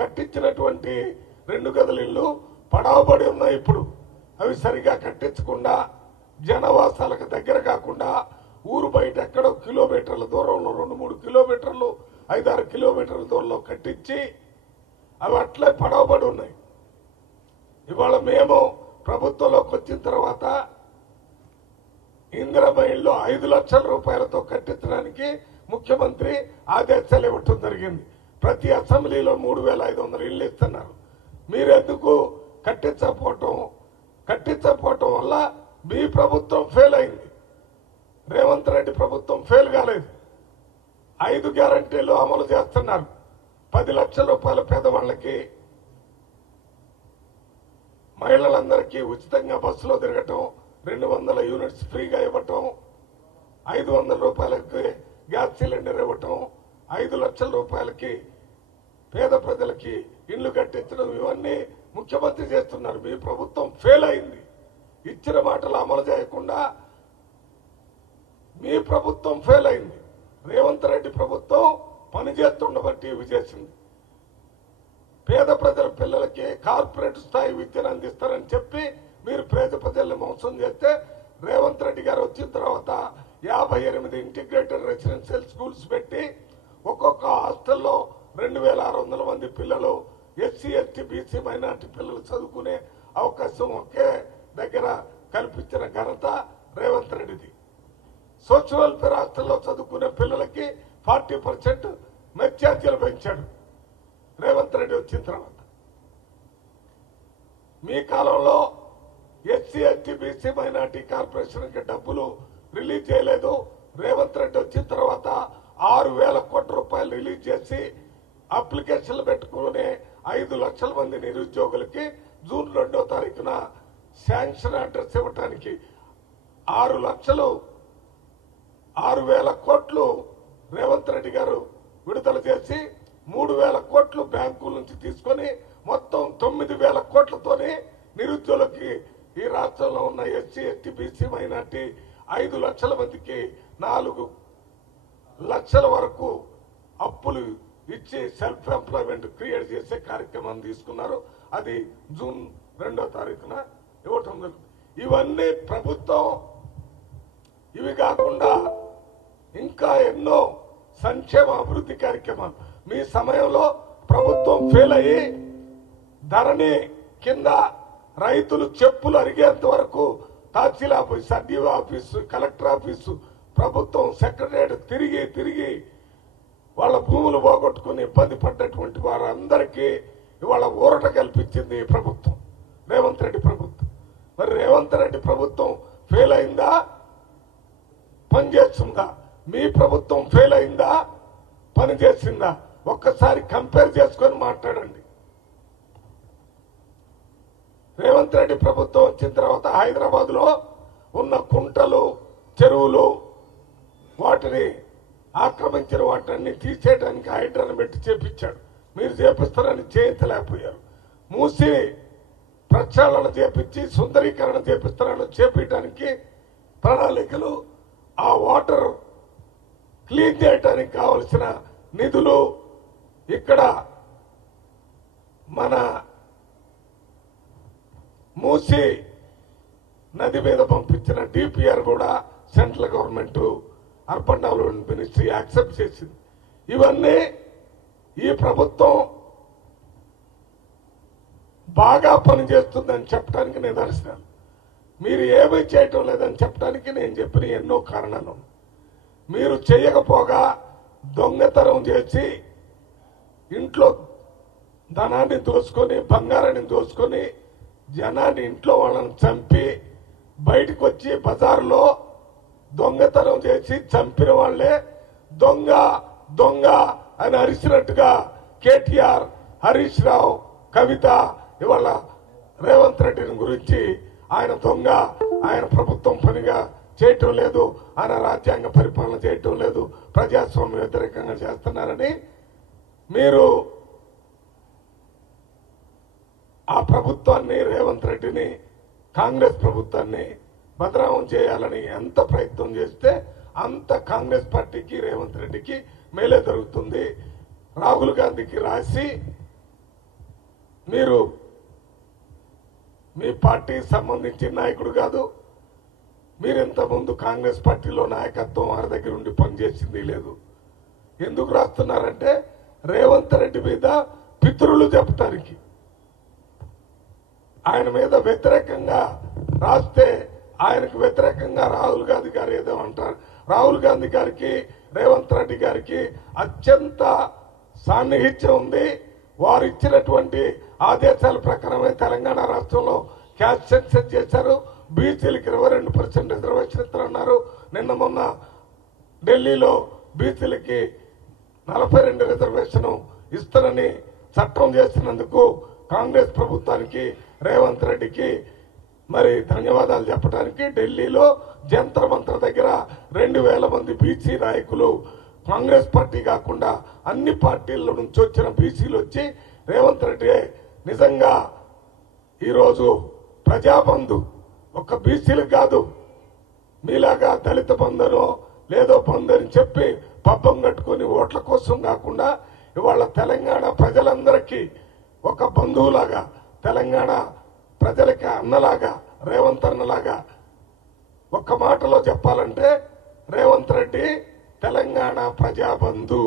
కట్టించినటువంటి 2 గదుల ఇల్లు పడావబడి ఉన్నాయి. ఇప్పుడు అవి సరిగా కట్టించకుండా జనవాసాలకు దగ్గర కాకుండా ఊరు బయట ఎక్కడో కిలోమీటర్ల దూరంలో 2-3 కిలోమీటర్లు 5-6 కిలోమీటర్ల దూరంలో కట్టించి అవి అట్లే పడవబడి ఉన్నాయి. ఇవాళ మేము ప్రభుత్వంలోకి వచ్చిన తర్వాత ఇందిరమ్మ ఇల్లు 5 లక్షల రూపాయలతో కట్టించడానికి ముఖ్యమంత్రి ఆదేశాలు ఇవ్వటం జరిగింది. ప్రతి అసెంబ్లీలో 3,500 ఇళ్ళు ఇస్తున్నారు. మీరెందుకు కట్టించకపోవటం వల్ల మీ ప్రభుత్వం ఫెయిల్ అయింది. రేవంత్ రెడ్డి ప్రభుత్వం ఫెయిల్ కాలేదు. 5 గ్యారంటీలు అమలు చేస్తున్నారు. 10 లక్షల రూపాయల పేదవాళ్ళకి, మహిళలందరికీ ఉచితంగా బస్సులో తిరగటం, 200 యూనిట్స్ ఫ్రీగా ఇవ్వటం, 500 రూపాయలకి గ్యాస్ సిలిండర్ ఇవ్వటం, 5 లక్షల రూపాయలకి పేద ప్రజలకి ఇళ్లు కట్టించడం, ఇవన్నీ ముఖ్యమంత్రి చేస్తున్నారు. మీ ప్రభుత్వం ఫెయిల్ అయింది. ఇచ్చిన మాటలు అమలు చేయకుండా మీ ప్రభుత్వం ఫెయిల్ అయింది. రేవంత్ రెడ్డి ప్రభుత్వం పనిచేస్తుండబట్టి ఇవి చేసింది. పేద ప్రజల పిల్లలకి కార్పొరేట్ స్థాయి విద్యను అందిస్తారని చెప్పి మీరు పేద ప్రజల్ని మోసం చేస్తే రేవంత్ రెడ్డి గారు వచ్చిన తర్వాత 58 ఇంటిగ్రేటెడ్ రెసిడెన్షియల్ స్కూల్స్ పెట్టి ఒక్కొక్క హాస్టల్లో 2,600 మంది పిల్లలు, ఎస్సీ ఎస్టీ బీసీ మైనార్టీ పిల్లలు చదువుకునే అవకాశం ఒకే దగ్గర కల్పించిన ఘనత రేవంత్ రెడ్డిది. సోషల్ వెల్ఫేర్ హాస్టల్లో చదువుకునే పిల్లలకి 40% మెస్ ఛార్జీలు పెంచాడు రేవంత్ రెడ్డి వచ్చిన తర్వాత. మీ కాలంలో ఎస్సీ ఎస్టీ బీసీ మైనార్టీ కార్పొరేషన్కి డబ్బులు రిలీజ్ చేయలేదు. రేవంత్ రెడ్డి వచ్చిన తర్వాత 6,000 కోట్ల రూపాయలు రిలీజ్ చేసి అప్లికేషన్లు పెట్టుకునే 5 లక్షల మంది నిరుద్యోగులకి జూన్ 2వ తారీఖున శాంక్షన్ అడ్రస్ ఇవ్వటానికి 6,000 కోట్లు రేవంత్ రెడ్డి గారు విడుదల చేసి 3,000 కోట్లు బ్యాంకుల నుంచి తీసుకొని మొత్తం 9,000 కోట్లతోనే నిరుద్యోగులకి ఈ రాష్ట్రంలో ఉన్న ఎస్సీ ఎస్టీ బీసీ మైనార్టీ 5 లక్షల మందికి 4 లక్షల వరకు అప్పులు ఇచ్చి సెల్ఫ్ ఎంప్లాయ్మెంట్ క్రియేట్ చేసే కార్యక్రమం తీసుకున్నారు. అది జూన్ 2వ తారీఖున ఇవ్వటం జరుగుతుంది. ఇవన్నీ ప్రభుత్వం. ఇవి కాకుండా ఇంకా ఎన్నో సంక్షేమ అభివృద్ధి కార్యక్రమాలు మీ సమయంలో ప్రభుత్వం ఫెయిల్ అయ్యి ధరణి కింద రైతులు చెప్పులు అరిగేంత వరకు తహసీల్ ఆఫీసు, సర్డీఓ ఆఫీసు, కలెక్టర్ ఆఫీసు, ప్రభుత్వం సెక్రటరియట్ తిరిగి వాళ్ళ భూములు పోగొట్టుకుని ఇబ్బంది పడ్డటువంటి వారందరికీ ఇవాళ ఊరట కల్పించింది ఈ ప్రభుత్వం, రేవంత్ రెడ్డి ప్రభుత్వం. మరి రేవంత్ రెడ్డి ప్రభుత్వం ఫెయిల్ అయిందా, పనిచేస్తుందా? మీ ప్రభుత్వం ఫెయిల్ అయిందా, పనిచేసిందా? ఒక్కసారి కంపేర్ చేసుకొని మాట్లాడండి. రేవంత్ రెడ్డి ప్రభుత్వం వచ్చిన తర్వాత హైదరాబాద్ లో ఉన్న కుంటలు, చెరువులు, వాటిని ఆక్రమించిన వాటిని తీసేయడానికి హైడ్రాను పెట్టి చేపించాడు. మీరు చేపిస్తారని చేయించలేకపోయారు. మూసి ప్రక్షాళన చేపించి సుందరీకరణ చేపిస్తారని చేపించడానికి ప్రణాళికలు, ఆ వాటర్ క్లీన్ చేయడానికి కావలసిన నిధులు ఇక్కడ మన మూసి నది మీద పంపించిన డిపిఆర్ కూడా central government urban development ministry accept చేసింది. ఇవన్నీ ఈ ప్రభుత్వం బాగా పనిచేస్తుందని చెప్పడానికి నిదర్శనాలు. మీరు ఏమీ చేయటం లేదని చెప్పడానికి నేను చెప్పిన ఎన్నో కారణాలు. మీరు చేయకపోగా దొంగతనం చేసి ఇంట్లో ధనాన్ని దోచుకొని, బంగారాన్ని దోచుకొని, జనాన్ని ఇంట్లో వాళ్ళని చంపి బయటకు వచ్చి బజార్లో దొంగతనం చేసి చంపిన వాళ్లే దొంగ దొంగ అని అరిచినట్టుగా కేటీఆర్, హరీష్ రావు, కవిత ఇవాళ రేవంత్ రెడ్డిని గురించి ఆయన దొంగ, ఆయన ప్రభుత్వం పనిగా చేయటం లేదు, ఆయన రాజ్యాంగ పరిపాలన చేయటం లేదు, ప్రజాస్వామ్య వ్యతిరేకంగా చేస్తున్నారని మీరు ఆ ప్రభుత్వాన్ని, రేవంత్ రెడ్డిని, కాంగ్రెస్ ప్రభుత్వాన్ని బదనామం చేయాలని ఎంత ప్రయత్నం చేస్తే అంత కాంగ్రెస్ పార్టీకి, రేవంత్ రెడ్డికి మేలే జరుగుతుంది. రాహుల్ గాంధీకి రాసి మీరు మీ పార్టీకి సంబంధించిన నాయకుడు కాదు. మీరు ఇంతకుముందు కాంగ్రెస్ పార్టీలో నాయకత్వం వారి దగ్గర ఉండి పనిచేసింది లేదు. ఎందుకు రాస్తున్నారంటే రేవంత్ రెడ్డి మీద పితరులు చెప్పడానికి, ఆయన మీద వ్యతిరేకంగా రాస్తే ఆయనకు వ్యతిరేకంగా రాహుల్ గాంధీ గారు ఏదో అంటారు. రాహుల్ గాంధీ గారికి రేవంత్ రెడ్డి గారికి అత్యంత సాన్నిహిత్యం ఉంది. వారు ఇచ్చినటువంటి ఆదేశాల ప్రకారమే తెలంగాణ రాష్ట్రంలో క్యాస్ట్ సెన్సస్ చేశారు. బీసీలకు 22% రిజర్వేషన్ ఇస్తారన్నారు. నిన్న మొన్న ఢిల్లీలో బీసీలకి 42 రిజర్వేషన్ ఇస్తారని చట్టం చేసినందుకు కాంగ్రెస్ ప్రభుత్వానికి రేవంత్ రెడ్డికి మరి ధన్యవాదాలు చెప్పడానికి ఢిల్లీలో జంతర్ మంతర్ దగ్గర 2000 మంది బీసీ నాయకులు, కాంగ్రెస్ పార్టీ కాకుండా అన్ని పార్టీల నుంచి వచ్చిన బీసీలు వచ్చి రేవంత్ రెడ్డి నిజంగా ఈరోజు ప్రజాబంధు ఒక్క బీసీలకు కాదు, మీలాగా దళిత బంధనో లేదో బంధని చెప్పి పబ్బం కట్టుకొని ఓట్ల కోసం కాకుండా ఇవాళ తెలంగాణ ప్రజలందరికీ ఒక బంధువులాగా, తెలంగాణ ప్రజలకి అన్నలాగా, రేవంత్ అన్నలాగా, ఒక్క మాటలో చెప్పాలంటే రేవంత్ రెడ్డి తెలంగాణ ప్రజాబంధు.